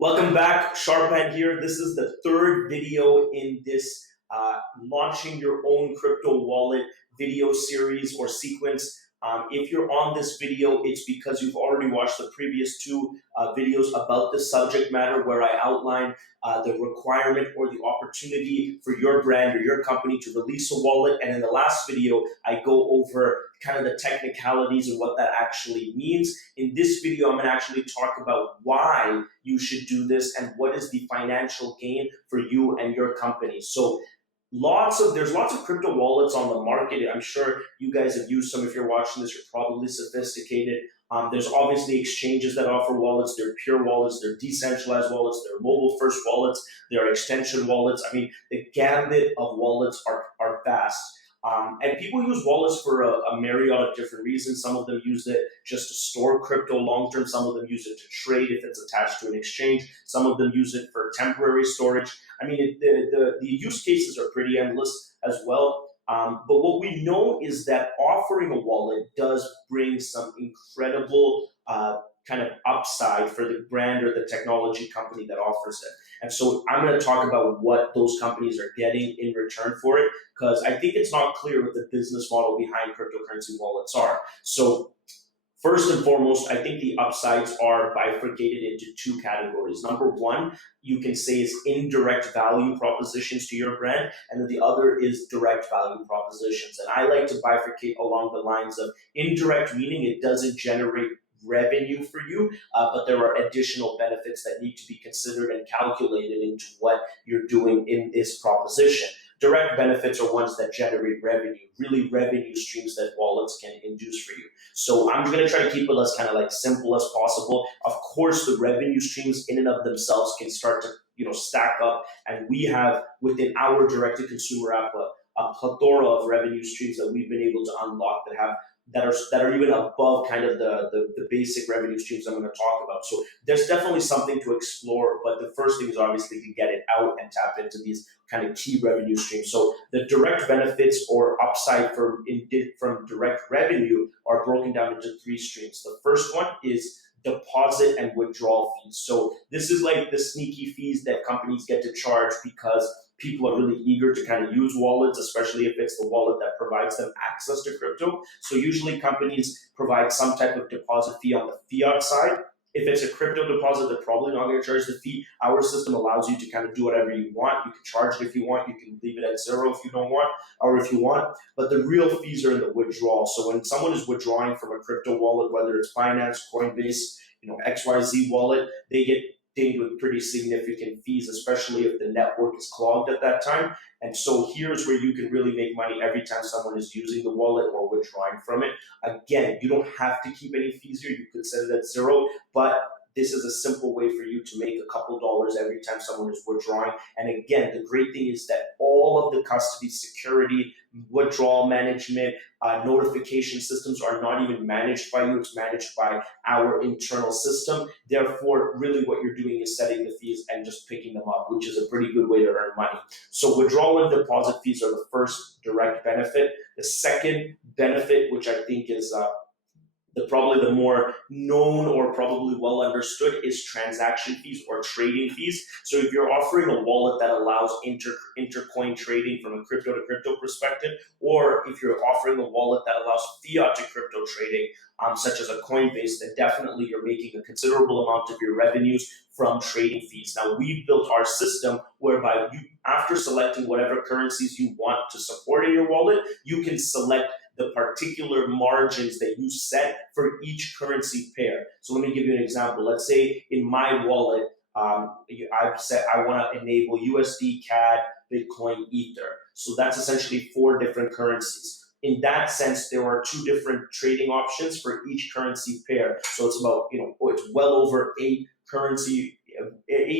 Welcome back, Sharphead here. This is the third video in this launching your own crypto wallet video series or sequence. If you're on this video, it's because you've already watched the previous two videos about the subject matter where I outline the requirement or the opportunity for your brand or your company to release a wallet. And in the last video, I go over kind of the technicalities and what that actually means. In this video, I'm going to actually talk about why you should do this and what is the financial gain for you and your company. So there's lots of crypto wallets on the market. I'm sure you guys have used some. If you're watching this, you're probably sophisticated. There's obviously exchanges that offer wallets. They're pure wallets. They're decentralized wallets. They're mobile first wallets. They're extension wallets. I mean, the gambit of wallets are vast. And people use wallets for a myriad of different reasons. Some of them use it just to store crypto long term. Some of them use it to trade if it's attached to an exchange. Some of them use it for temporary storage. I mean, the use cases are pretty endless as well. But what we know is that offering a wallet does bring some incredible kind of upside for the brand or the technology company that offers it. And so I'm going to talk about what those companies are getting in return for it, because I think it's not clear what the business model behind cryptocurrency wallets are. So first and foremost, I think the upsides are bifurcated into two categories. Number one, you can say is indirect value propositions to your brand, and then the other is direct value propositions. And I like to bifurcate along the lines of indirect, meaning it doesn't generate revenue for you, but there are additional benefits that need to be considered and calculated into what you're doing in this proposition. Direct benefits are ones that generate revenue, really revenue streams that wallets can induce for you. So I'm going to try to keep it as kind of like simple as possible. Of course, the revenue streams in and of themselves can start to stack up, and we have within our direct-to-consumer app a plethora of revenue streams that we've been able to unlock that are even above kind of the basic revenue streams I'm going to talk about. So there's definitely something to explore, but the first thing is obviously to get it out and tap into these kind of key revenue streams. So the direct benefits or upside from direct revenue are broken down into three streams. The first one is deposit and withdrawal fees. So this is like the sneaky fees that companies get to charge because people are really eager to kind of use wallets, especially if it's the wallet that provides them access to crypto. So usually companies provide some type of deposit fee on the fiat side. If it's a crypto deposit, they're probably not going to charge the fee. Our system allows you to kind of do whatever you want. You can charge it if you want. You can leave it at zero if you don't want, or if you want. But the real fees are in the withdrawal. So when someone is withdrawing from a crypto wallet, whether it's Binance, Coinbase, XYZ wallet, they get dinged with pretty significant fees, especially if the network is clogged at that time. And so here's where you can really make money every time someone is using the wallet or withdrawing from it. Again, you don't have to keep any fees here. You could set it at zero, but this is a simple way for you to make a couple dollars every time someone is withdrawing. And again, the great thing is that all of the custody, security, withdrawal management, notification systems are not even managed by you. It's managed by our internal system. Therefore, really what you're doing is setting the fees and just picking them up, which is a pretty good way to earn money. So withdrawal and deposit fees are the first direct benefit. The second benefit, which I think is probably the more known or probably well understood, is transaction fees or trading fees. So if you're offering a wallet that allows intercoin trading from a crypto to crypto perspective, or if you're offering a wallet that allows fiat to crypto trading, such as a Coinbase, then definitely you're making a considerable amount of your revenues from trading fees. Now, we've built our system whereby you, after selecting whatever currencies you want to support in your wallet, you can select the particular margins that you set for each currency pair. So let me give you an example. Let's say in my wallet, I've said I want to enable USD, CAD, Bitcoin, Ether. So that's essentially 4 different currencies. In that sense, there are 2 different trading options for each currency pair. So it's about, it's well over 8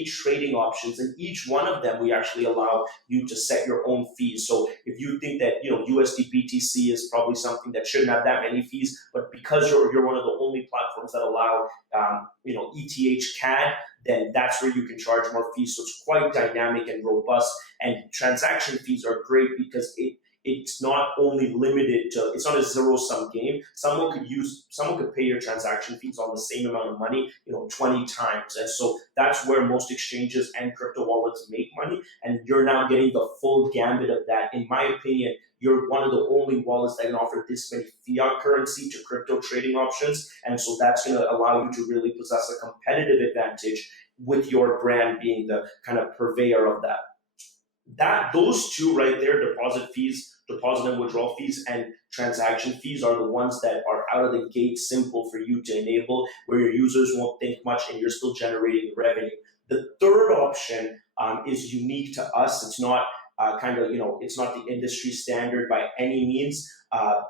trading options, and each one of them we actually allow you to set your own fees. So if you think that USD BTC is probably something that shouldn't have that many fees, but because you're one of the only platforms that allow ETH CAD, then that's where you can charge more fees. So it's quite dynamic and robust. And transaction fees are great because it's not only limited to, it's not a zero-sum game. Someone could pay your transaction fees on the same amount of money, 20 times. And so that's where most exchanges and crypto wallets make money. And you're now getting the full gambit of that. In my opinion, you're one of the only wallets that can offer this many fiat currency to crypto trading options. And so that's going to allow you to really possess a competitive advantage with your brand being the kind of purveyor of that. Those two right there, deposit and withdrawal fees, and transaction fees, are the ones that are out of the gate simple for you to enable, where your users won't think much and you're still generating revenue. The third option is unique to us. It's not it's not the industry standard by any means.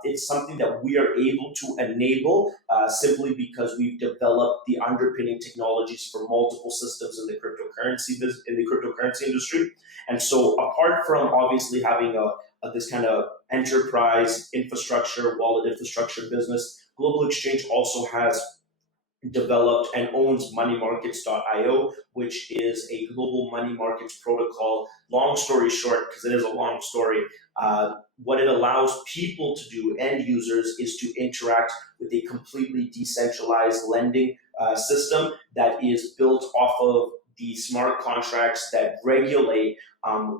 It's something that we are able to enable simply because we've developed the underpinning technologies for multiple systems in the cryptocurrency industry. And so, apart from obviously having this kind of enterprise infrastructure, wallet infrastructure business, Global Exchange also has developed and owns moneymarkets.io, which is a global money markets protocol. Long story short, because it is a long story, what it allows people to do, end users, is to interact with a completely decentralized lending system that is built off of the smart contracts that regulate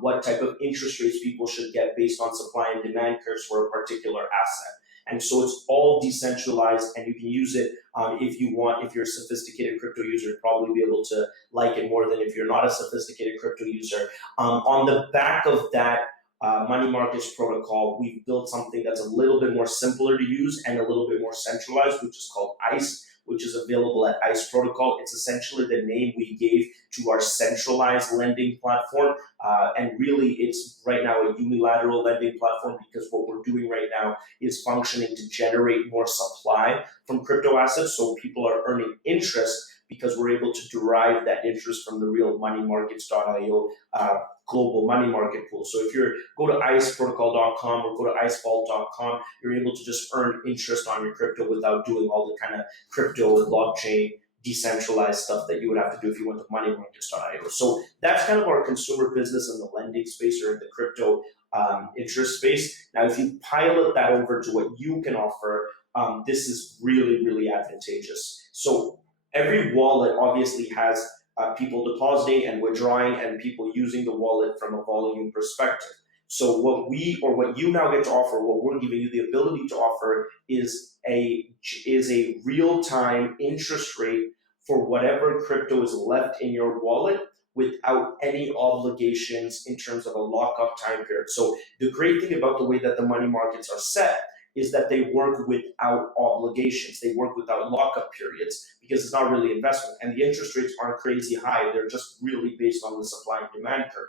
what type of interest rates people should get based on supply and demand curves for a particular asset. And so it's all decentralized, and you can use it if you want. If you're a sophisticated crypto user, you'd probably be able to like it more than if you're not a sophisticated crypto user. On the back of that money markets protocol, we've built something that's a little bit more simpler to use and a little bit more centralized, which is called ICE, which is available at ICE Protocol. It's essentially the name we gave to our centralized lending platform. And really, it's right now a unilateral lending platform, because what we're doing right now is functioning to generate more supply from crypto assets. So people are earning interest because we're able to derive that interest from the real moneymarkets.io global money market pool. So if you go to iceprotocol.com or go to icevault.com, you're able to just earn interest on your crypto without doing all the kind of crypto blockchain decentralized stuff that you would have to do if you went to moneymarkets.io. So that's kind of our consumer business in the lending space or in the crypto interest space. Now, if you pilot that over to what you can offer, this is really, really advantageous. So every wallet obviously has people depositing and withdrawing and people using the wallet from a volume perspective. So what you now get to offer, what we're giving you the ability to offer, is a real-time interest rate for whatever crypto is left in your wallet without any obligations in terms of a lockup time period. So the great thing about the way that the money markets are set is that they work without obligations. They work without lockup periods because it's not really investment. And the interest rates aren't crazy high. They're just really based on the supply and demand curve.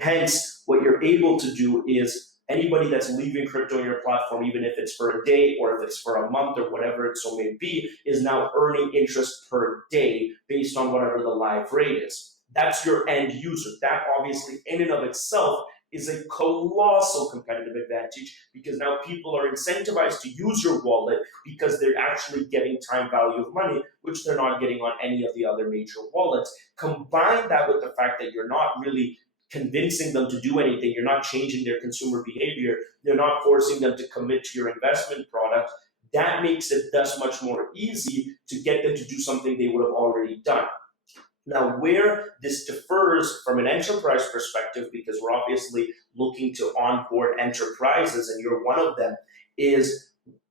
Hence, what you're able to do is anybody that's leaving crypto on your platform, even if it's for a day or if it's for a month or whatever it so may be, is now earning interest per day based on whatever the live rate is. That's your end user. That obviously in and of itself is a colossal competitive advantage, because now people are incentivized to use your wallet because they're actually getting time value of money, which they're not getting on any of the other major wallets. Combine that with the fact that you're not really convincing them to do anything, you're not changing their consumer behavior, you're not forcing them to commit to your investment product. That makes it thus much more easy to get them to do something they would have already done. Now, where this differs from an enterprise perspective, because we're obviously looking to onboard enterprises, and you're one of them, is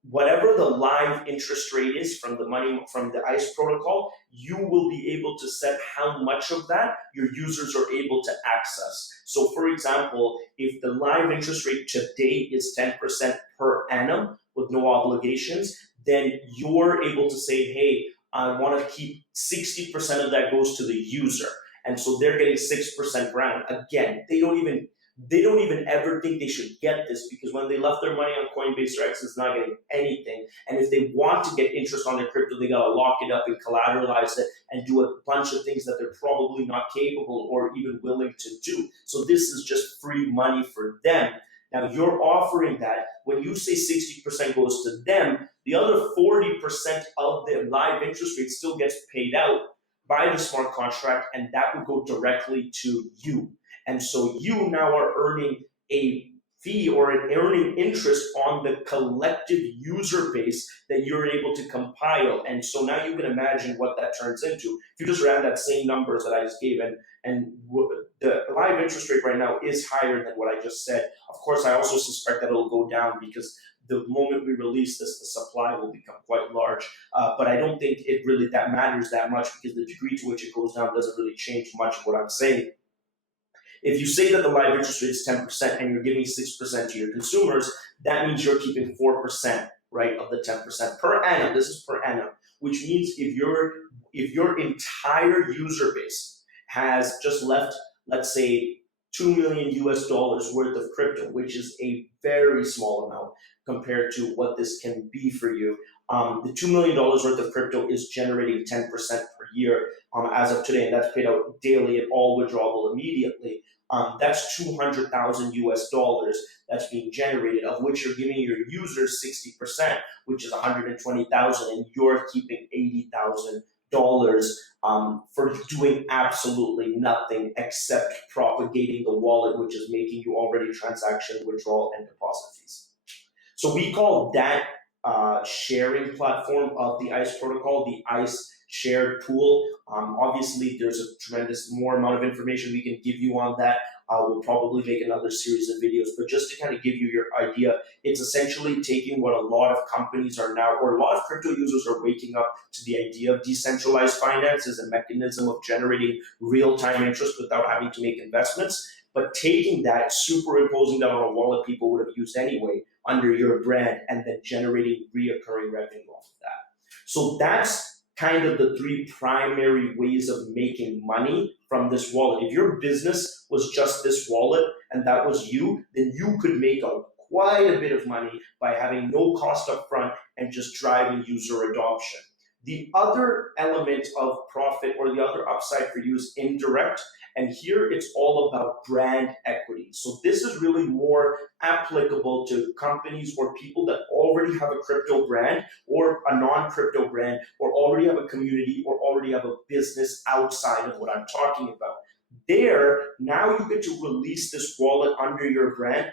whatever the live interest rate is from the ICE protocol, you will be able to set how much of that your users are able to access. So, for example, if the live interest rate today is 10% per annum with no obligations, then you're able to say, hey, I want to keep 60% of that goes to the user. And so they're getting 6% per annum. Again, they don't even ever think they should get this, because when they left their money on Coinbase or X, it's not getting anything. And if they want to get interest on their crypto, they got to lock it up and collateralize it and do a bunch of things that they're probably not capable or even willing to do. So this is just free money for them. Now, you're offering that. When you say 60% goes to them, the other 40% of the live interest rate still gets paid out by the smart contract, and that would go directly to you. And so you now are earning a fee or an earning interest on the collective user base that you're able to compile. And so now you can imagine what that turns into. If you just ran that same numbers that I just gave, and the live interest rate right now is higher than what I just said. Of course, I also suspect that it'll go down because the moment we release this, the supply will become quite large. But I don't think it really that matters that much, because the degree to which it goes down doesn't really change much of what I'm saying. If you say that the live interest rate is 10% and you're giving 6% to your consumers, that means you're keeping 4%, right, of the 10% per annum. This is per annum, which means if your entire user base has just left, let's say, $2 million US worth of crypto, which is a very small amount compared to what this can be for you. The $2 million worth of crypto is generating 10% per year as of today, and that's paid out daily and all withdrawable immediately. That's 200,000 US dollars that's being generated, of which you're giving your users 60%, which is 120,000, and you're keeping $80,000 for doing absolutely nothing except propagating the wallet, which is making you already transaction, withdrawal, and deposit fees. So we call that sharing platform of the ICE protocol the ICE shared pool. Obviously, there's a tremendous more amount of information we can give you on that. We'll probably make another series of videos, but just to kind of give you your idea, it's essentially taking what a lot of companies are now, or a lot of crypto users are waking up to the idea of decentralized finance as a mechanism of generating real-time interest without having to make investments, but taking that, superimposing that on a wallet people would have used anyway under your brand, and then generating reoccurring revenue off of that. So that's kind of the three primary ways of making money from this wallet. If your business was just this wallet and that was you, then you could make quite a bit of money by having no cost up front and just driving user adoption. The other element of profit, or the other upside for you, is indirect. And here it's all about brand equity. So this is really more applicable to companies or people that already have a crypto brand or a non-crypto brand, or already have a community, or already have a business outside of what I'm talking about. There, now you get to release this wallet under your brand,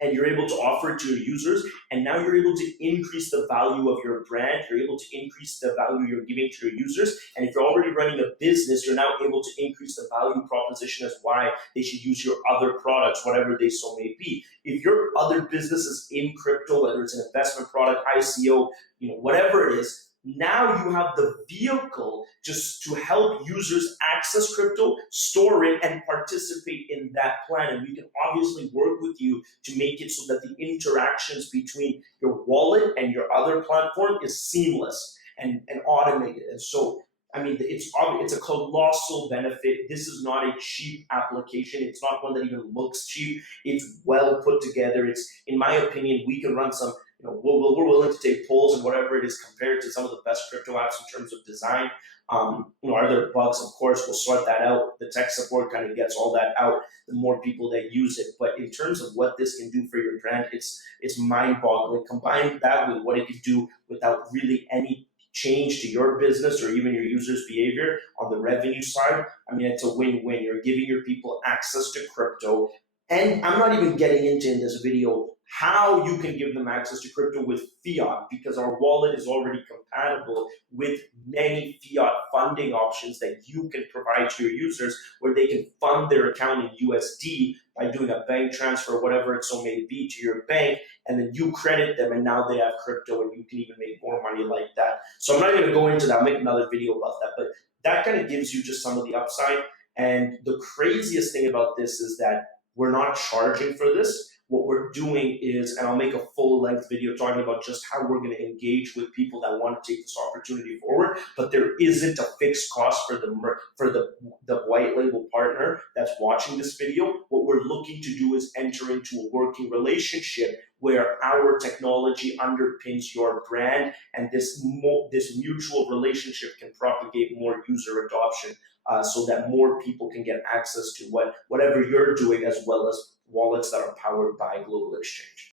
and you're able to offer it to your users, and now you're able to increase the value of your brand, you're able to increase the value you're giving to your users, and if you're already running a business, you're now able to increase the value proposition as why they should use your other products, whatever they so may be. If your other business is in crypto, whether it's an investment product, ICO, whatever it is, now you have the vehicle just to help users access crypto, store it, and participate in that plan. And we can obviously work with you to make it so that the interactions between your wallet and your other platform is seamless and automated. And so, I mean, it's a colossal benefit. This is not a cheap application. It's not one that even looks cheap. It's well put together. It's, in my opinion, we can run some, we're willing to take polls and whatever it is compared to some of the best crypto apps in terms of design. Are there bugs? Of course, we'll sort that out. The tech support kind of gets all that out, the more people that use it. But in terms of what this can do for your brand, it's mind-boggling. Combine that with what it can do without really any change to your business or even your users' behavior on the revenue side. I mean, it's a win-win. You're giving your people access to crypto. And I'm not even getting into in this video how you can give them access to crypto with fiat, because our wallet is already compatible with many fiat funding options that you can provide to your users, where they can fund their account in USD by doing a bank transfer, whatever it so may be, to your bank, and then you credit them, and now they have crypto, and you can even make more money like that. So I'm not going to go into that. I'll make another video about that, but that kind of gives you just some of the upside. And the craziest thing about this is that we're not charging for this. What we're doing is, and I'll make a full-length video talking about just how we're going to engage with people that want to take this opportunity forward, but there isn't a fixed cost for the white label partner that's watching this video. What we're looking to do is enter into a working relationship where our technology underpins your brand, and this mutual relationship can propagate more user adoption, so that more people can get access to whatever you're doing, as well as wallets that are powered by global exchange.